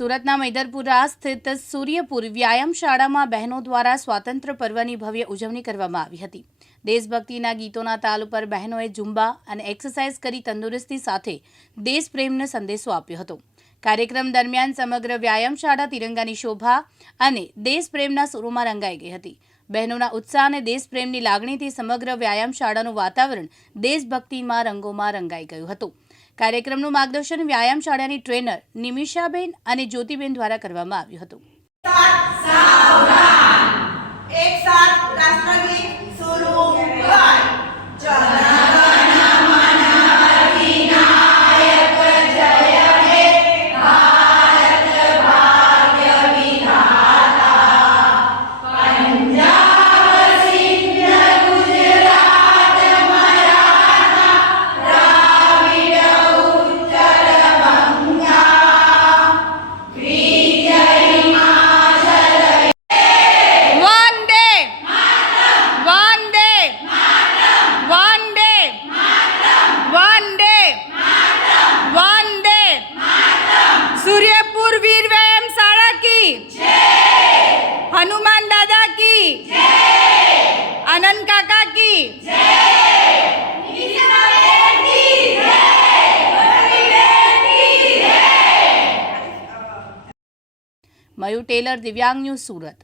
સુરતના મૈદરપુરા સ્થિત સૂર્યપુર વ્યાયામ શાળામાં બહેનો દ્વારા સ્વાતંત્ર્ય પર્વની ભવ્ય ઉજવણી કરવામાં આવી હતી। દેશભક્તિના ગીતોના તાલ ઉપર બહેનોએ ઝુંબા અને એક્સરસાઇઝ કરી તંદુરસ્તી સાથે દેશપ્રેમનો સંદેશો આપ્યો હતો। કાર્યક્રમ દરમિયાન સમગ્ર વ્યાયામ શાળા તિરંગાની શોભા અને દેશપ્રેમના સુરોમાં રંગાઈ ગઈ હતી। બહેનોના ઉત્સાહ અને દેશપ્રેમની લાગણીથી સમગ્ર વ્યાયામ શાળાનું વાતાવરણ દેશભક્તિમાં રંગોમાં રંગાઈ ગયું હતું। કાર્યક્રમનું માર્ગદર્શન વ્યાયામ શાળાની ટ્રેનર નિમિષાબેન અને જ્યોતિબેન દ્વારા કરવામાં આવ્યું હતું। सूर्यपुर वीर व्यायाम शाला की जय, हनुमान दादा की जय, आनंद काका की जय, निमिषाबेन की जय। मयूर टेलर, दिव्यांग न्यूज़, सूरत।